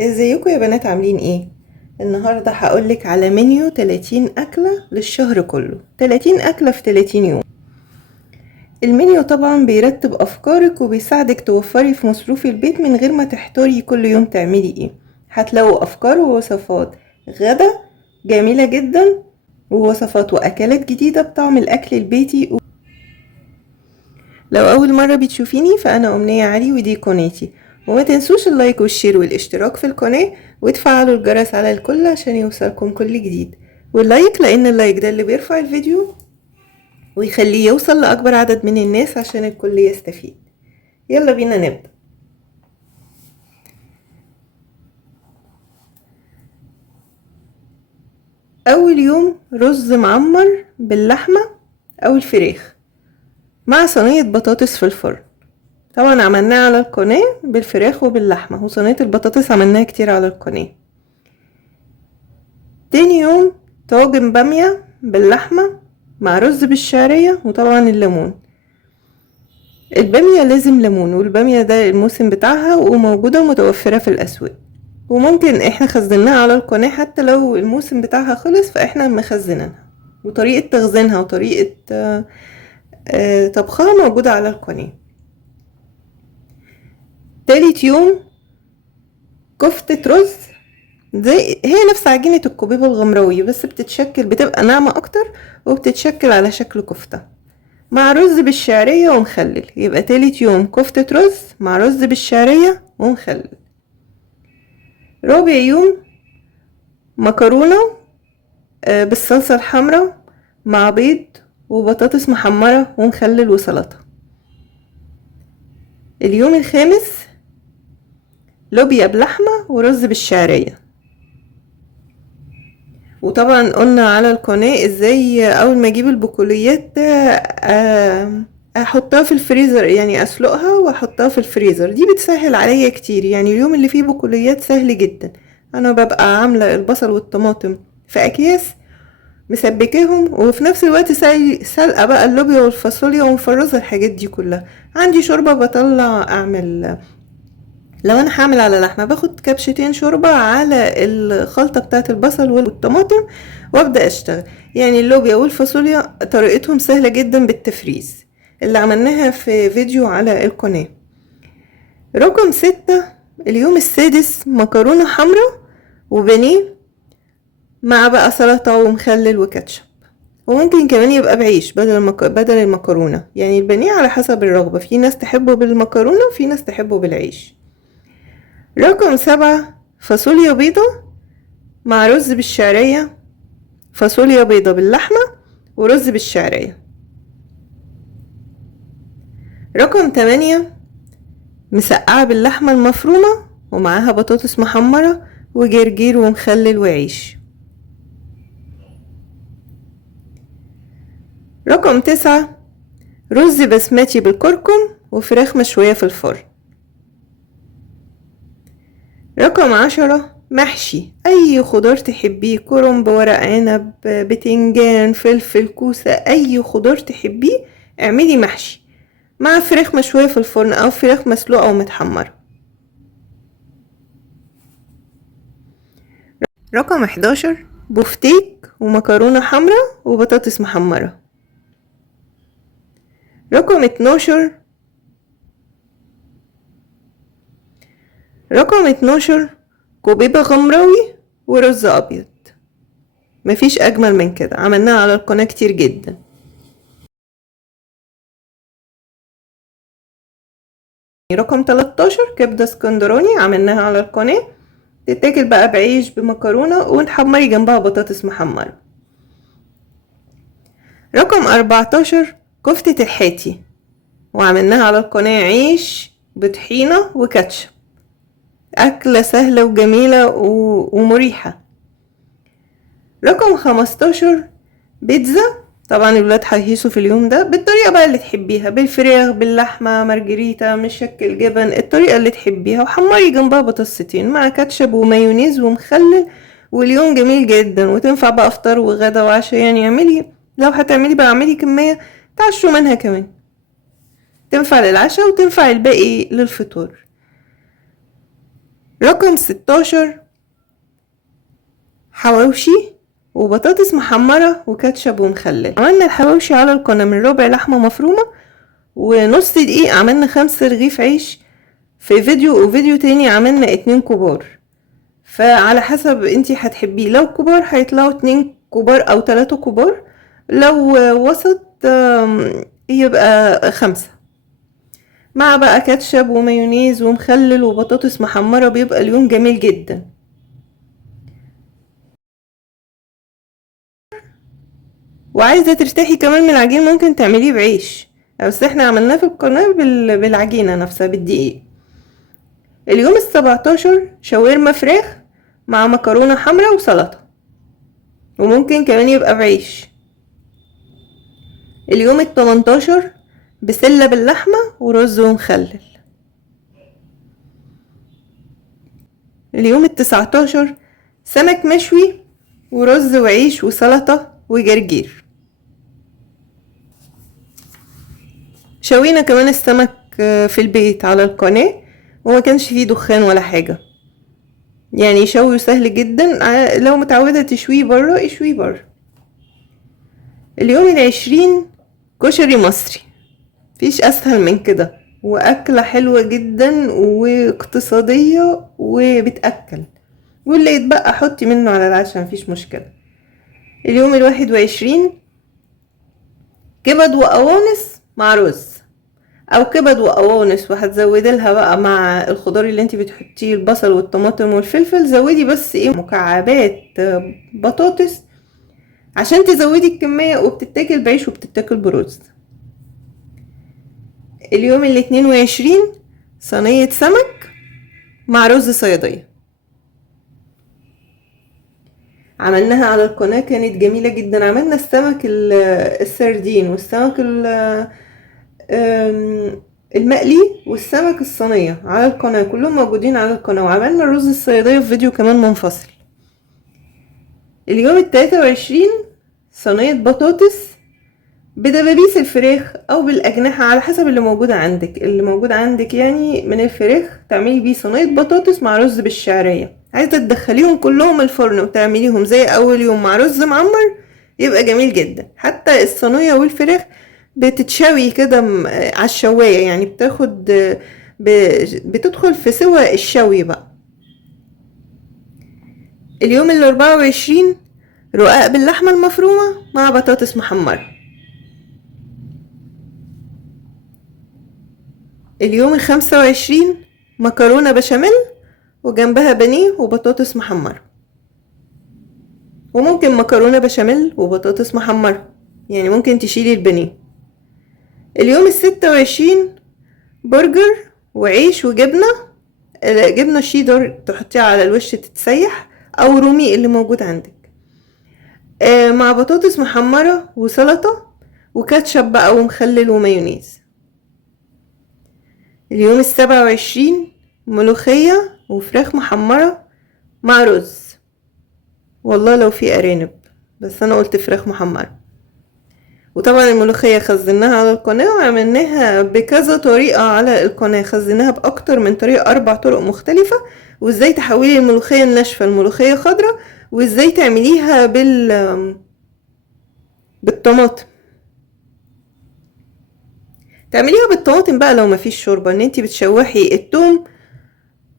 ازيكم يا بنات عاملين ايه؟ النهاردة هقولك على منيو 30 أكلة للشهر كله، 30 أكلة في 30 يوم. المنيو طبعا بيرتب أفكارك وبيساعدك توفري في مصروف البيت من غير ما تحتاري كل يوم تعملي ايه. هتلاقوا أفكار ووصفات غدا جميلة جدا، ووصفات وأكلات جديدة بطعم الأكل البيتي. لو أول مرة بتشوفيني فأنا أمنية علي ودي قناتي، وما تنسوش اللايك والشير والاشتراك في القناة وتفعلوا الجرس على الكل عشان يوصلكم كل جديد. واللايك لأن اللايك ده اللي بيرفع الفيديو ويخليه يوصل لأكبر عدد من الناس عشان الكل يستفيد. يلا بينا نبدأ. أول يوم رز معمر باللحمة أو الفراخ مع صينية بطاطس في الفرن. طبعا عملناه على القناة بالفراخ وباللحمة، وصينية البطاطس عملناها كتير على القناة. تاني يوم طاجن بامية باللحمة مع رز بالشعرية وطبعا الليمون. البامية لازم ليمون، والبامية ده الموسم بتاعها وموجودة ومتوفرة في الأسواق، وممكن احنا خزناها على القناة حتى لو الموسم بتاعها خلص فاحنا مخزنينها، وطريقة تخزينها وطريقة طبخها موجودة على القناة. تالت يوم كفتة رز، زي هي نفس عجينة الكوبيبة الغمراوي بس بتبقى ناعمة اكتر وبتتشكل على شكل كفتة مع رز بالشعرية ومخلل. يبقى تالت يوم كفتة رز مع رز بالشعرية ومخلل. رابع يوم مكرونة بالصلصة الحمراء مع بيض وبطاطس محمرة ومخلل وسلطة. اليوم الخامس لوبيا بلحمة ورز بالشعرية. وطبعا قلنا على القناة ازاي اول ما اجيب البقوليات احطها في الفريزر، يعني اسلقها واحطها في الفريزر. دي بتسهل عليا كتير، يعني اليوم اللي فيه بقوليات سهل جدا. انا ببقى عاملة البصل والطماطم في اكياس مسبكاهم، وفي نفس الوقت سلقة بقى اللوبيا والفاصوليا ومفرزة الحاجات دي كلها. عندي شوربة بطلع اعمل، لو انا هعمل على لحمه باخد كبشتين شوربه على الخلطه بتاعه البصل والطماطم وابدا اشتغل. يعني اللوبيا والفاصوليا طريقتهم سهله جدا بالتفريز اللي عملناها في فيديو على القناه. رقم 6 اليوم السادس مكرونه حمراء وبانيه مع بقى سلطه ومخلل وكاتشب، وممكن كمان يبقى بعيش بدل المكرونه. يعني البانيه على حسب الرغبه، في ناس تحبه بالمكرونه وفي ناس تحبه بالعيش. رقم 7 فاصوليا بيضة مع رز بالشعرية، فاصوليا بيضة باللحمة ورز بالشعرية. رقم 8 مسقعة باللحمة المفرومة ومعاها بطاطس محمرة وجرجير ومخلل وعيش. رقم 9 رز بسمتي بالكركم وفراخ مشوية في الفرن. رقم 10 محشي اي خضار تحبيه، كرنب، ورق عنب، بتنجان، فلفل، كوسة، اي خضار تحبيه اعملي محشي مع فراخ مشوية في الفرن او فراخ مسلوقة ومتحمرة. رقم 11 بفتيك ومكرونة حمرا وبطاطس محمرة. رقم 12 كوبيبة غمراوي ورز ابيض. مفيش اجمل من كده، عملناها على القناة كتير جدا. رقم 13 كبدة اسكندراني، عملناها على القناة، تتاكل بقى بعيش بمكرونة ونحمري جنبها بطاطس محمرة. رقم 14 كفتة الحاتي، وعملناها على القناة عيش بطحينة وكاتشب. أكلة سهلة وجميلة ومريحة. رقم 15 بيتزا، طبعا الولاد هيهيسوا في اليوم ده بالطريقة بقى اللي تحبيها، بالفراخ، باللحمة، مارجريتا، مشكل جبن، الطريقة اللي تحبيها، وحمري جنبها بطاطستين مع كاتشب ومايونيز ومخلل. واليوم جميل جدا وتنفع بقى افطار وغدا وعشاء. يعني اعملي، لو هتعملي بقى اعملي كمية تعشوا منها كمان، تنفع للعشاء وتنفع الباقي للفطور. رقم 16 حواوشي وبطاطس محمرة وكاتشب ومخلل. عملنا الحواوشي على القناة من ربع لحمة مفرومة ونص دقيق، عملنا 5 رغيف عيش في فيديو، وفيديو تاني عملنا 2 كبار، فعلى حسب انتي هتحبيه. لو كبار هيطلعوا 2 كبار او 3 كبار، لو وسط يبقى 5، مع بقى كاتشب ومايونيز ومخلل وبطاطس محمرة، بيبقى اليوم جميل جدا. وعايزة ترتاحي كمان من العجين ممكن تعمليه بعيش، بس احنا عملناه في القناة بالعجينة نفسها بالدقيق. اليوم ال17 شاورما فراخ مع مكرونة حمرا وسلطة، وممكن كمان يبقى بعيش. اليوم ال18 بسلة باللحمة ورز ومخلل. اليوم ال19 سمك مشوي ورز وعيش وسلطة وجرجير. شوينا كمان السمك في البيت على القناة، وما كانش فيه دخان ولا حاجة، يعني شوي سهل جدا. لو متعودة تشويه برا اشويه برا. اليوم ال20 كشري مصري، مفيش اسهل من كده، واكلة حلوة جدا واقتصادية وبتأكل، واللي يتبقى حطي منه على العشاء مفيش مشكلة. اليوم ال21 كبد وقوانص مع رز، او كبد وقوانص وهتزودي لها بقى مع الخضار اللي انت بتحطيه، البصل والطماطم والفلفل، زودي بس مكعبات بطاطس عشان تزودي الكمية، وبتتاكل بعيش وبتتاكل برز. اليوم ال22 صينية سمك مع رز صيادية، عملناها على القناة كانت جميلة جدا. عملنا السمك السردين والسمك المقلي والسمك الصينية على القناة، كلهم موجودين على القناة. وعملنا الرز الصيادية في فيديو كمان منفصل. اليوم ال23 صينية بطاطس بدبابيس الفراخ او بالاجنحة على حسب اللي موجود عندك، يعني من الفراخ تعملي بيه صينية بطاطس مع رز بالشعرية. عايزة تدخليهم كلهم الفرن وتعمليهم زي اول يوم مع رز معمر، يبقى جميل جدا. حتى الصينية والفراخ بتتشوي كده على الشواية، يعني بتدخل في سوى الشوي بقى. اليوم ال24 رقاق باللحمة المفرومة مع بطاطس محمرة. اليوم ال25 مكرونة بشاميل وجنبها بانيه وبطاطس محمرة، وممكن مكرونة بشاميل وبطاطس محمرة، يعني ممكن تشيلي البانيه. اليوم ال26 برجر وعيش وجبنة، جبنة شيدر تحطيها على الوش تتسيح، او رومي اللي موجود عندك، مع بطاطس محمرة وسلطة وكاتشب بقى ومخلل ومايونيز. اليوم ال27 ملوخية وفراخ محمرة مع رز، والله لو في ارانب، بس انا قلت فراخ محمرة. وطبعا الملوخية خزناها على القناة، وعملناها بكذا طريقة على القناة، خزناها باكتر من طريقة، 4 طرق مختلفة. وازاي تحولي الملوخية الناشفة الملوخية خضرة، وازاي تعمليها بالطماطم. تعمليها بالطماطم بقى لو مفيش شوربة، ان انتي بتشوحي التوم،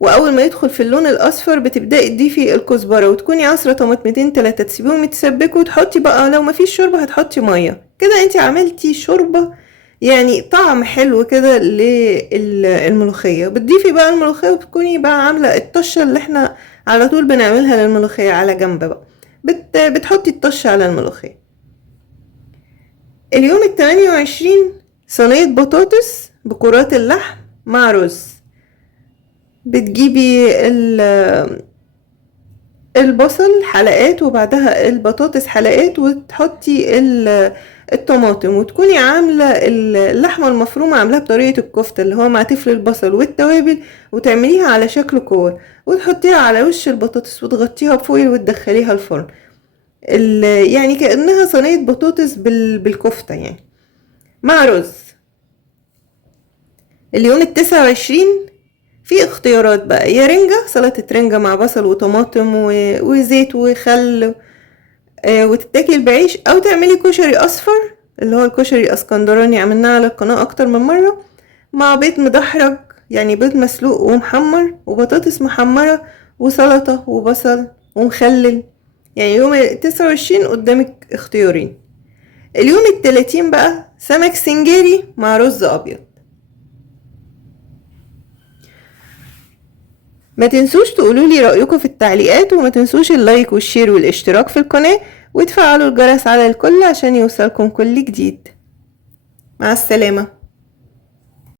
واول ما يدخل في اللون الاصفر بتبدأي تضيفي الكزبرة، وتكوني عصرة طماطمتين 3 تسيبيهم يتسبكوا، وتحطي بقى لو مفيش شوربة هتحطي مية كده. انتي عملتي شوربة، يعني طعم حلو كده للملوخية. بتضيفي بقى الملوخية، وبتكوني بقى عاملة الطشة اللي احنا على طول بنعملها للملوخية على جنب بقى، بتحطي الطشة على الملوخية. اليوم ال28 صينية بطاطس بكرات اللحم مع رز. بتجيبي البصل حلقات، وبعدها البطاطس حلقات، وتحطي الطماطم، وتكوني عاملة اللحمة المفرومة عاملاها بطريقة الكفتة اللي هو مع تفل البصل والتوابل، وتعمليها على شكل كور، وتحطيها على وش البطاطس، وتغطيها بفويل وتدخليها الفرن، يعني كأنها صينية بطاطس بالكفتة يعني مع رز. اليوم ال29 في اختيارات بقى، يا رنجة، سلطة رنجة مع بصل وطماطم وزيت وخل، وتتاكل بعيش، او تعملي كشري اصفر اللي هو الكشري اسكندراني، عملناه على القناة اكتر من مرة، مع بيض مدحرج، يعني بيض مسلوق ومحمر، وبطاطس محمرة، وسلطة وبصل ومخلل. يعني يوم 29 قدامك اختيارين. اليوم 30 بقى سمك سنجاري مع رز ابيض. ما تنسوش تقولولي رأيكم في التعليقات، وما تنسوش اللايك والشير والاشتراك في القناة، وتفعلوا الجرس على الكل عشان يوصلكم كل جديد. مع السلامة.